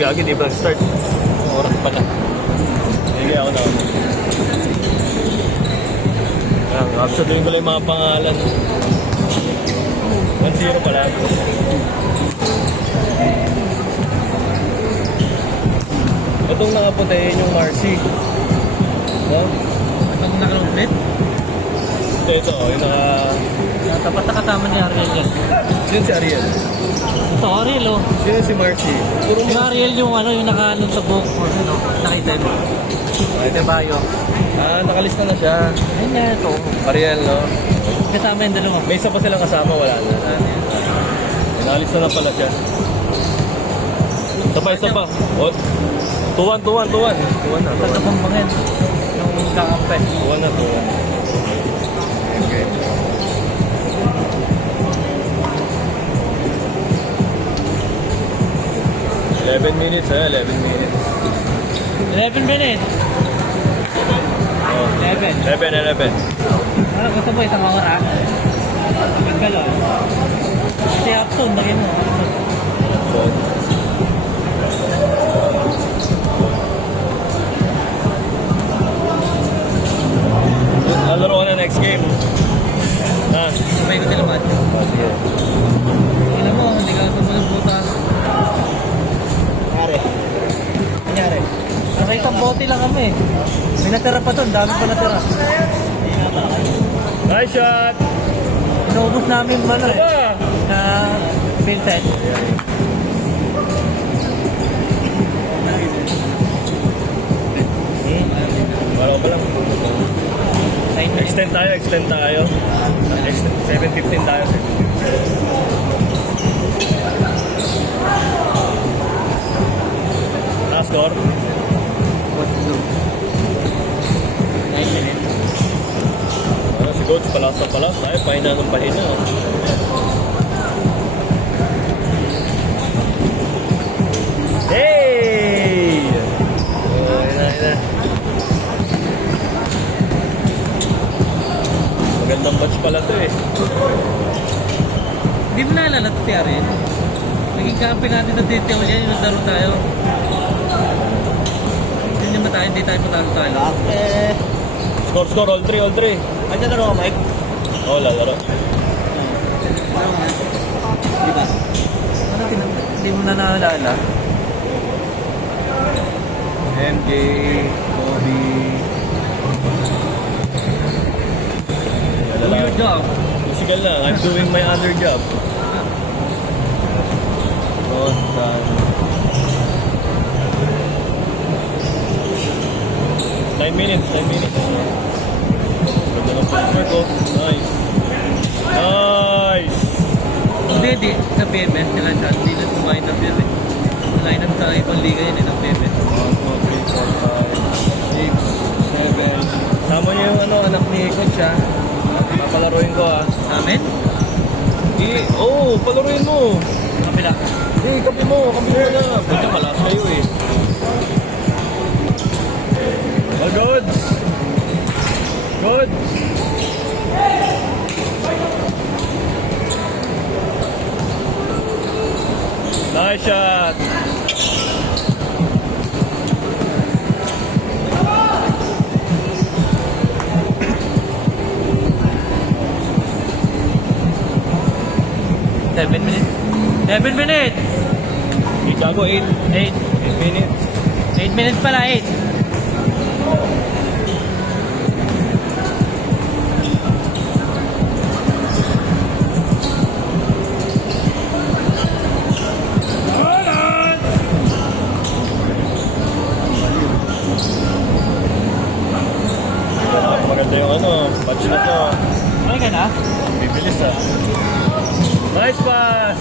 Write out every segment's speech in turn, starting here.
gagi, di ba start? Oras pala. Hindi ako na. Ayan, capturein ko lang yung mga pangalan. 1-0 pala. Itong nakaputi yung Marcy. No? Itong naka-complete? Ito, yung naka... Tapat na kasama ni Ariel yan. Yun si Ariel. Ito, Ariel oh. Yun si Marcy. Puro Yung Ariel yung ano, yung naka-ano sa book or ano, nakita mo. Ito ba yun? Nakalista na siya. Ayun nga ito. Ariel, no? Kasama yung dalawa. May isa pa silang kasama, wala na. Nakalista na pala siya. Isa pa. Oh, tuwan na. Taga-Pampangin. Yung kakampe. Tuwan na. Okay. Eleven minutes. 11 minutes. Oh. 11. 11. Ano, gusto mo isang oras? Pagkalo. Kasi Hapson, bagay mo. So, laro ko na next game. Sabay ko nila match. Sige. Tingnan mo, hindi ka sa mga buta. Nangyari. Nasa isang bote lang kami. May natira pa doon, dami pa natira. Nice shot! Inaubos namin ano eh. Aba! Na Vincent. Wala pa lang. 9 Extend tayo. 7:15 tayo. Last score. 9 minutes. Si Coach palas. Ay, pahina ng pahina. Hey! Oh, ina. Magandang batch pala to eh. Hindi mo naalala ito, Tiarin. Naging kampi natin na titiyaw niya, yung naglaro tayo. Hindi tayo patalo tayo. Score, all 3. Ano laro ka, Mike? Oo, lalaro. Di ba? Ano hindi mo na naalala? MJ, Kobe. Do your job. Musical lang. I'm doing my other job. Oh, done. 9 minutes. Ganda ng picture ko. Nice. Hindi. Sa PMS nila siya. Hindi na sumayin na PMS. Line up sa ibang liga yun ng PMS. 1, 2, 3, 4, 5, 6, 7. Sama niyo yung anak ni Coach ha. Papalaruin ko ha. Amen? Palaruin mo. Kapila. Kapi mo na. Pwede malas kayo eh. All good. Nice shot. Seven minutes. Chicago 8 minutes. 8 minutes pala, 8. Maganda yung patch na to. Okay ka na? Bibilis ah. Nice pass!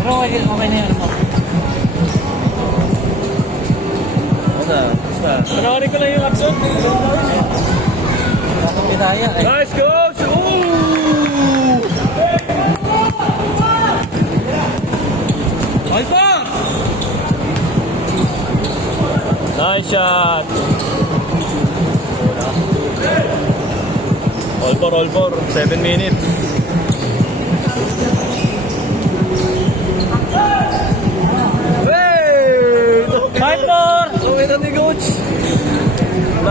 Pero okay na yun mo. Basta. Panoorin ko lang yung action. Bakit pinaya eh. Nice coach! Ooh! Okay pa! Nice shot! All for 7 minutes. Hey!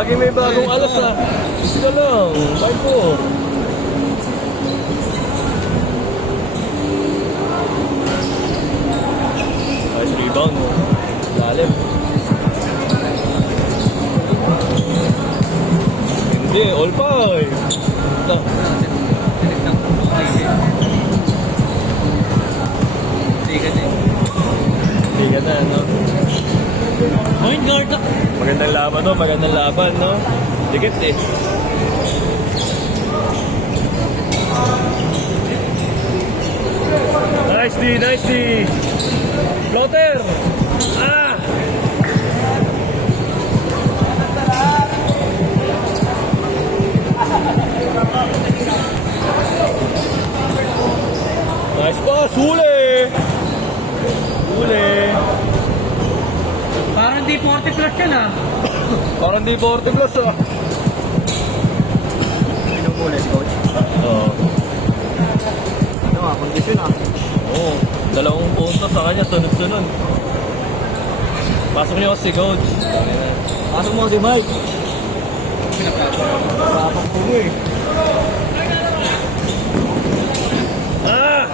Lagi may bagong alas ah. Isa lang. 5-4. Nice rebound mo. Lalim. Hindi, all five. Ito. Hindi ka na, no? Point guard. Magandang laban, no? Magandang laban, no? Dikit eh. Nice D, nice D. Floater. Ah! Nice pass, huli! Huli! Parang di 40 plus yan ah. Parang di 40 plus ah. Pinupulis, coach. Oo. Ano nga, kondisyon ah. Oo. 2 punto sa kanya, sunod-sunod. Pasok niyo si Coach. Pasok mo si Mike. Papang puno eh. Ah!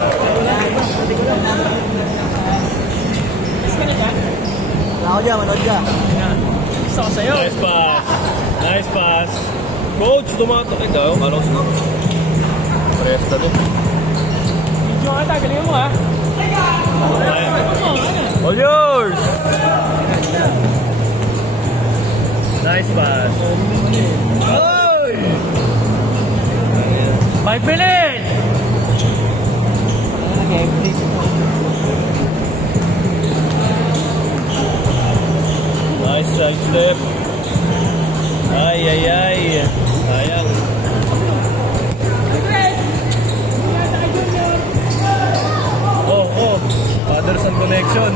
Ako dyan, manood ka. Isa ko sa'yo. Nice pass. Nice pass. Coach, tumatak. Ay, daw. Kala ko sino. Presta din. Medyo ata, galingan mo ah. All yours! Nice pass. Ay! 5 minutes! Nice side step. Ay, ay, ay. Sayang. Oh, oh. Fatherson connection.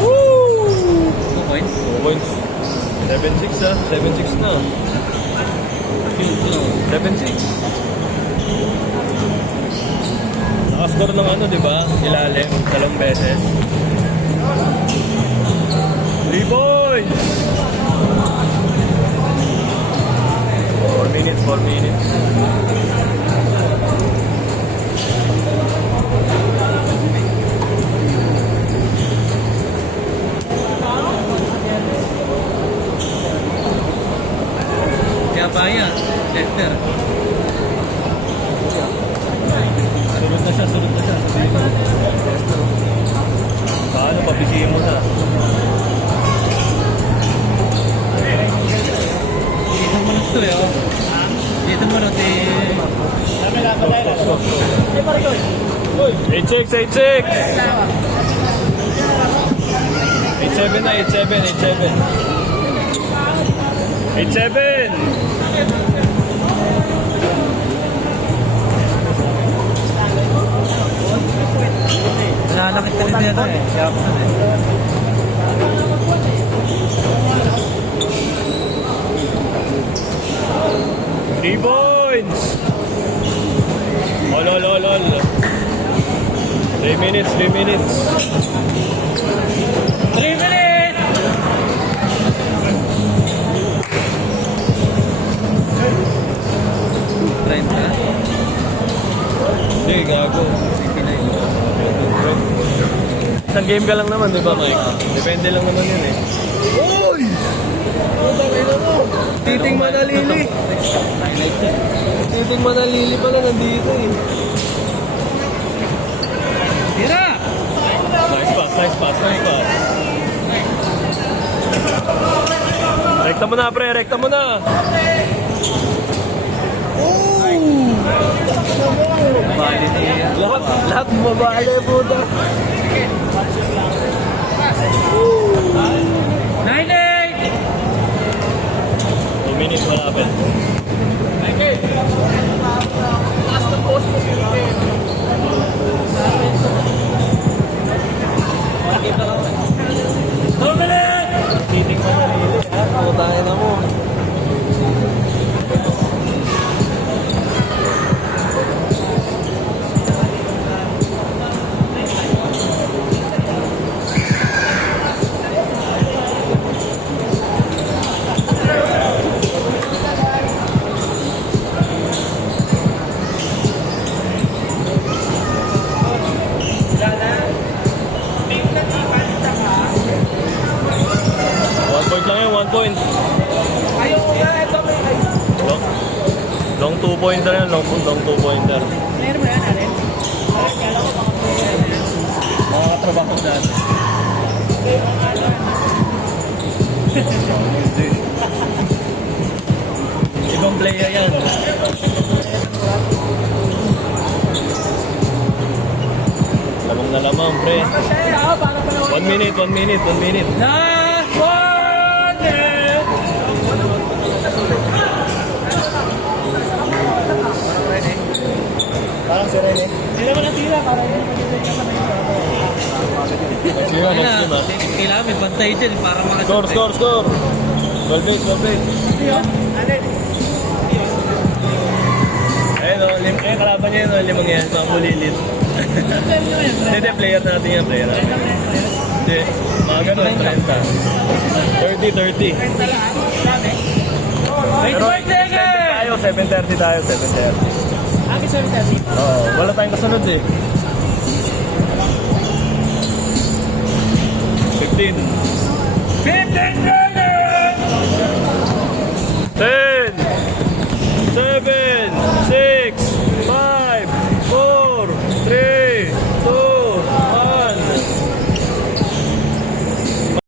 Woo! 2 points. 2 points. 7-6 ah. 7-6 na. 7-6. Nakascore ng ano, di ba? Ilalim. 2 beses. 3 points! 4 minutes, 4 minutes. Kaya ba yan? Lester. Sunod na siya, sunod na siya. Paano, papisihin mo na. Jason mo na ito eh. oh. Jason mo na ito eh. 8-6, 8-6! 8-7 na, 8-7, 8-7. 8-7! Nalalakit ka rin nito eh. Jackson eh. Three points! All. 3 minutes, 3 minutes. 3 minutes! Trend ka? Hindi, gago. 59. Isang game ka lang naman, di ba, Mike? Depende lang naman yun eh. Uy! Titing Manalili. Highlights eh. Titing Manalili pala nandito eh. Tira! Nice pass, nice pass, nice pass. Rekta mo na, pre, rekta mo na. Bali niya. Lahat mabali po na. 98! 2 minutes, malapit. 2-pointer yan, long 2-pointer. Player mo yan, Alin? Kala ko mga player yan. Mga katrabaho dati. Ibang player yan. Lamang na lamang, pre. 1 minute, 1 minute, 1 minute. Last warning! Parang si Rene. Sila mo natira para yun. Next game, next game, ha. Kailangan may bantay dyan para makasabay. Score, score, score. Goal bait, goal bait. Alin? Ayun, kalaban niya yun, limang yan, mga bulilit. Hindi, player natin yan, player natin. Hindi, mga ganun, 30. 30. Pero tayo, 7:30 tayo, 7:30. Akin 7:30. Oo, wala tayong kasunod eh. 15 seconds! 10 7